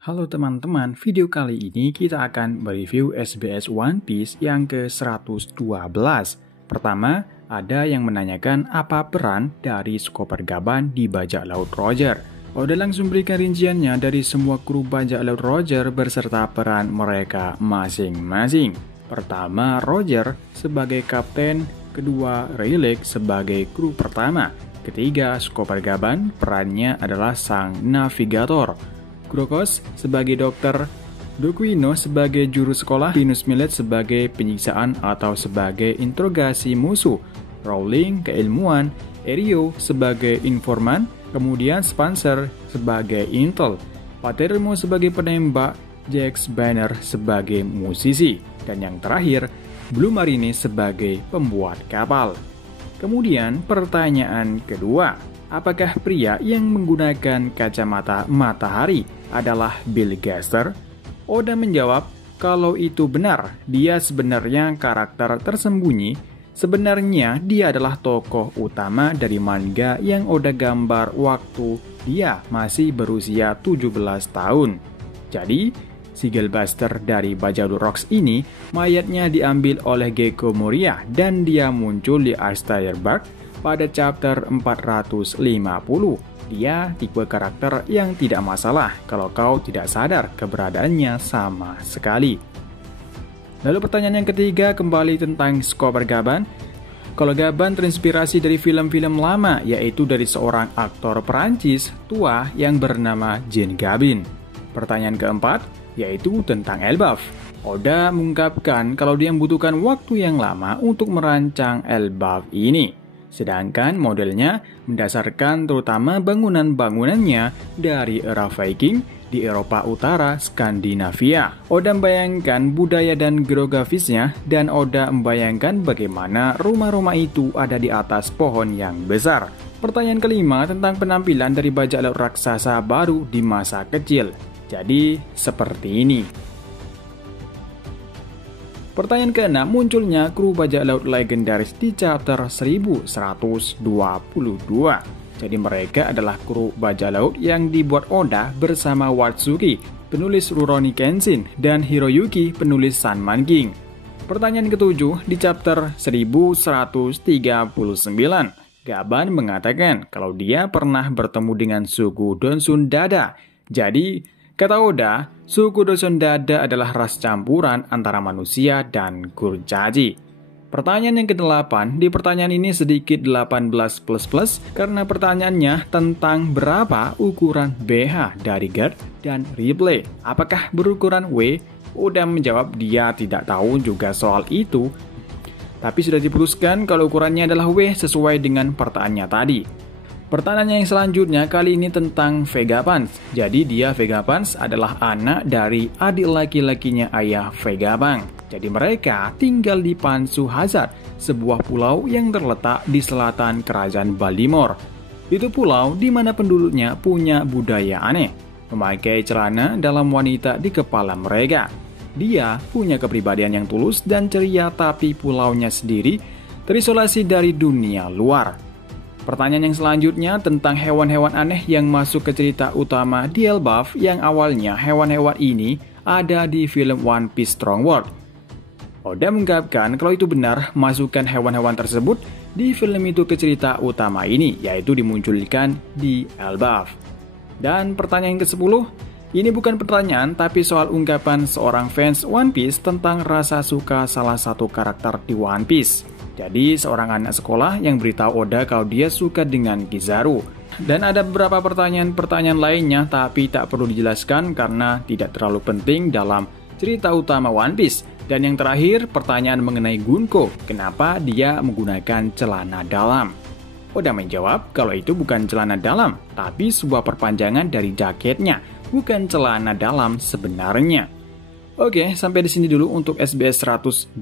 Halo teman-teman, video kali ini kita akan mereview SBS One Piece yang ke-112. Pertama, ada yang menanyakan apa peran dari Chopper Gaban di bajak laut Roger. Oda langsung berikan rinciannya dari semua kru bajak laut Roger berserta peran mereka masing-masing. Pertama, Roger sebagai kapten, kedua, Rayleigh sebagai kru pertama, ketiga, Chopper Gaban perannya adalah sang navigator, Krokos sebagai dokter, Dokuino sebagai juru sekolah, Pinus Millet sebagai penyiksaan atau sebagai interogasi musuh, Rowling keilmuan, Erio sebagai informan, kemudian Spencer sebagai intel, Patermo sebagai penembak, Jax Banner sebagai musisi, dan yang terakhir, Blue Marine sebagai pembuat kapal. Kemudian pertanyaan kedua, apakah pria yang menggunakan kacamata matahari adalah Bill Gaster? Oda menjawab, kalau itu benar, dia sebenarnya karakter tersembunyi. Sebenarnya dia adalah tokoh utama dari manga yang Oda gambar waktu dia masih berusia 17 tahun. Jadi, Sigil Buster dari Bajadu Rocks ini, mayatnya diambil oleh Gecko Moria dan dia muncul di Astairburg pada chapter 450. Dia tipe karakter yang tidak masalah kalau kau tidak sadar keberadaannya sama sekali. Lalu pertanyaan yang ketiga kembali tentang Chopper Gaban. Kalau Gaban terinspirasi dari film-film lama, yaitu dari seorang aktor Perancis tua yang bernama Jean Gabin. Pertanyaan keempat, yaitu tentang Elbaf. Oda mengungkapkan kalau dia membutuhkan waktu yang lama untuk merancang Elbaf ini. Sedangkan modelnya mendasarkan terutama bangunan-bangunannya dari era Viking di Eropa Utara Skandinavia. Oda membayangkan budaya dan geografisnya, dan Oda membayangkan bagaimana rumah-rumah itu ada di atas pohon yang besar. Pertanyaan kelima tentang penampilan dari bajak laut raksasa baru di masa kecil. Jadi seperti ini. Pertanyaan ke-6, munculnya kru bajak laut legendaris di chapter 1122. Jadi mereka adalah kru bajak laut yang dibuat Oda bersama Watsuki, penulis Rurouni Kenshin, dan Hiroyuki, penulis Sanman King. Pertanyaan ke-7, di chapter 1139, Gaban mengatakan kalau dia pernah bertemu dengan suku Donsun Dada. Jadi, kata Oda, suku Donsun Dada adalah ras campuran antara manusia dan kurcaci. Pertanyaan yang ke-8, di pertanyaan ini sedikit 18++, karena pertanyaannya tentang berapa ukuran BH dari Garp dan Ripley. Apakah berukuran W? Oda menjawab dia tidak tahu juga soal itu, tapi sudah diputuskan kalau ukurannya adalah W sesuai dengan pertanyaannya tadi. Pertanyaan yang selanjutnya kali ini tentang Vegapunk. Jadi dia Vegapunk adalah anak dari adik laki-lakinya ayah Vegapunk. Jadi mereka tinggal di Pansu Hazard, sebuah pulau yang terletak di selatan kerajaan Baltimore. Itu pulau di mana penduduknya punya budaya aneh, memakai celana dalam wanita di kepala mereka. Dia punya kepribadian yang tulus dan ceria, tapi pulaunya sendiri terisolasi dari dunia luar. Pertanyaan yang selanjutnya tentang hewan-hewan aneh yang masuk ke cerita utama di Elbaf, yang awalnya hewan-hewan ini ada di film One Piece Strong World. Oda mengungkapkan kalau itu benar, masukkan hewan-hewan tersebut di film itu ke cerita utama ini, yaitu dimunculkan di Elbaf. Dan pertanyaan ke-10, ini bukan pertanyaan tapi soal ungkapan seorang fans One Piece tentang rasa suka salah satu karakter di One Piece. Jadi seorang anak sekolah yang beritahu Oda kalau dia suka dengan Kizaru. Dan ada beberapa pertanyaan-pertanyaan lainnya tapi tak perlu dijelaskan karena tidak terlalu penting dalam cerita utama One Piece. Dan yang terakhir, pertanyaan mengenai Gunko, kenapa dia menggunakan celana dalam. Oda menjawab kalau itu bukan celana dalam, tapi sebuah perpanjangan dari jaketnya, bukan celana dalam sebenarnya. Oke, sampai di sini dulu untuk SBS 112.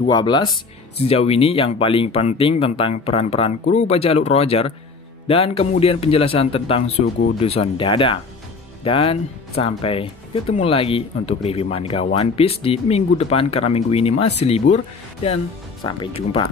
Sejauh ini yang paling penting tentang peran-peran kru bajak laut Roger, dan kemudian penjelasan tentang suku Donsun Dada. Dan sampai ketemu lagi untuk review manga One Piece di minggu depan karena minggu ini masih libur, dan sampai jumpa.